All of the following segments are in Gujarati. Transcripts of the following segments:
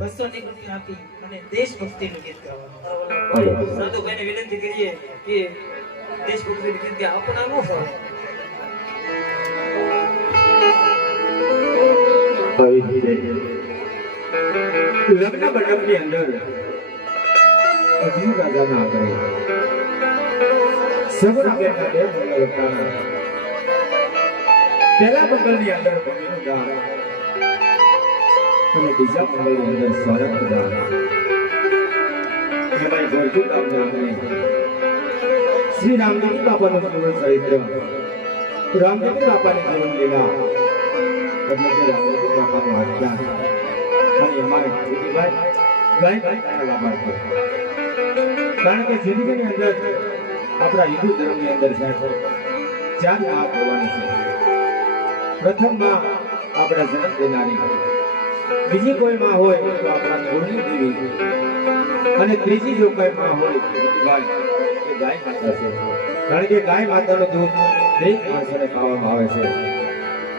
બસો ની કૃતિ આપી અને દેશભક્તિ નું ગીત ગાવાનું સાધુભાઈ ને વિનંતી કરીએ કે દેશભક્તિ નું ગીત અપનાવવું હોય લગ્ન મંડપ ની અંદર અધીર રાજાના આંગણે સગુણા બેઠા બે મંગલ પહેલા મંગલ ની અંદર પગીનું ગામ અને બીજા મંગળની અંદર સ્વરંગ દાન એમાંય ગોરખુ ગામના આંગણે શ્રી રામદેવી બાપાનું જીવન ચરિત્ર રામદેવી બાપાની જીવન લીલા એટલે કે રામદેવી બાપાનું આખ્યાન અને એમાં ગાય કારણ કે જિંદગીની અંદર આપણા હિન્દુ ધર્મની અંદર સાહેબ ચારમાં કરવાની છે પ્રથમમાં આપણા જન્મ દેનારી બીજી કોઈ હોય તો આપણા કુળની દેવી અને ત્રીજી જો કોઈ માં હોય ગાય ગાય માતા છે. કારણ કે ગાય માતાનું દૂધ દરેક માણસને ખાવામાં આવે છે.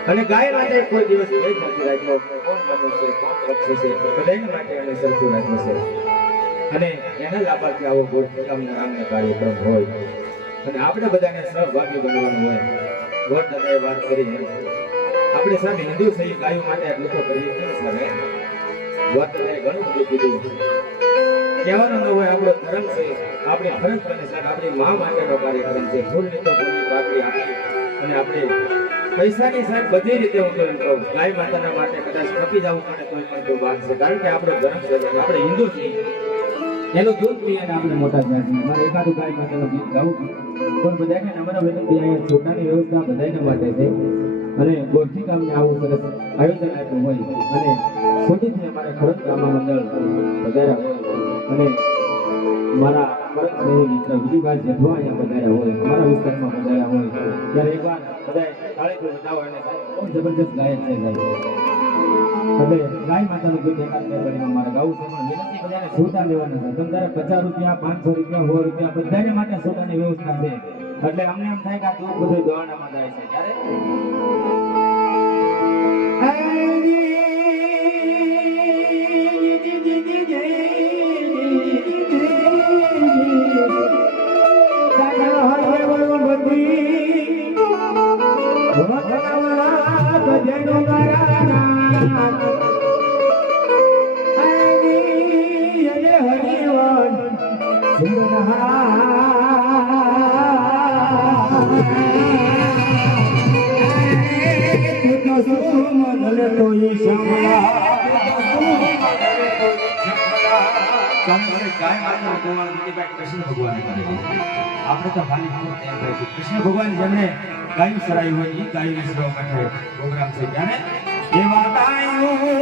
અને ગાય માટે કોઈ દિવસ ભેદ નથી રાખ્યો. કોણ મનુષ્ય કોણ પક્ષી છે? બધાને માટે એને સરખું રાખ્યું છે. અને એના લાભાર્થી આવો ગોઠકામના નામનો કાર્યક્રમ હોય. અને આપણે બધાને સહભાગી બનવાનું હોય. દાદાએ વાત કરી. આપણે સાહેબ હિન્દુ સહી ગાયો માટે આટલું કરીએ છીએ ગોળ ઘણું બધું કીધું કહેવાનું ન હોય, આપણો ધર્મ છે. આપણી ફરજ બને છે આપણી મા માટેનો કાર્યક્રમ છે. ફૂલની તો ફૂલની બાકી આપી અને આપણે પૈસાની સાહેબ બધી રીતે હું તો કહું ગાય માતાના માટે કદાચ કપી જવું પડે તો પણ તો વાત છે. કારણ કે આપણો ધર્મ છે આપણે હિન્દુ છીએ. એનું દૂધ પીએ અને આપણે મોટા થયા મારે એકાદું ગાય માતાનું ગીત ગાવું પણ બધાને નમ્ર વિનંતી અહીંયા છોકરાની વ્યવસ્થા બધાને માટે છે. અને ગોરખી ગામને આવું સરસ આયોજન આપ્યું હોય. અને ખોટીથી અમારે ખરત ગામા મંડળ વધાર્યા અને મારા વિજયભાઈ જેઠવા અહીંયા પધાર્યા હોય. પધાર્યા ત્યારે એકવાર બધાય તાળીથી અને બહુ જબરજસ્ત ગાયક છે એટલે ગાય માતાનું ગીત એકાદ વિનંતી બધાને સોટા લેવાના છે. તમ પચાસ રૂપિયા, પાંચસો રૂપિયા, સો રૂપિયા બધાને માટે સોટાની વ્યવસ્થા છે. એટલે અમને એમ થાય કે આ દુઃખ બધું દોડામાં જાય છે. ત્યારે આપણે તો છે. કૃષ્ણ ભગવાન જેમણે ગાયું સરાયું હોય એ ગાયું સરાવવા માટે પ્રોગ્રામ છે ત્યારે એવા ગાયું એ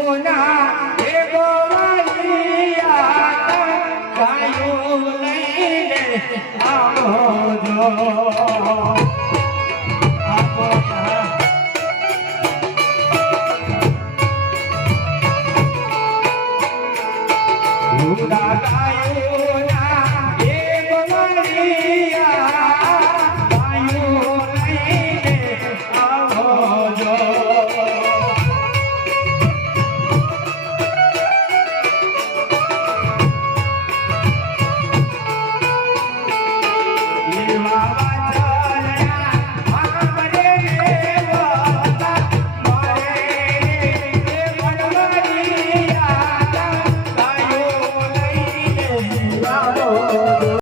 ગાયો